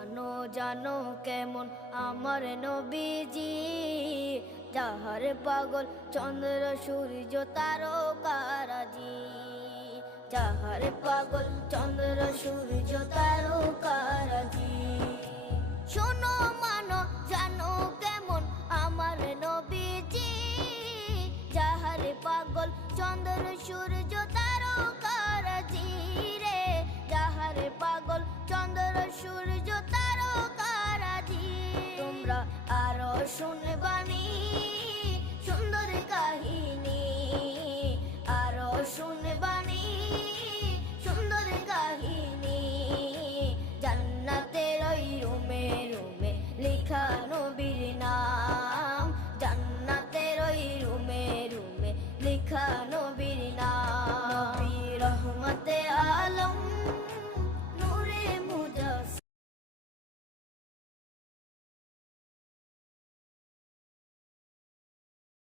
জানো জানো কেমন আমার নবীজি, যাহার পাগল চন্দ্র সূর্য তারকারাজি। যাহার পাগল চন্দ্র সূর্য তারকারাজি। শোনো মানো জানো কেমন আমার নবীজি, যাহার পাগল চন্দ্র সূর্য তারকারাজি রে। যাহার পাগল চন্দ্র সূর্য তারকারাজি। তোমরা আরো শুনে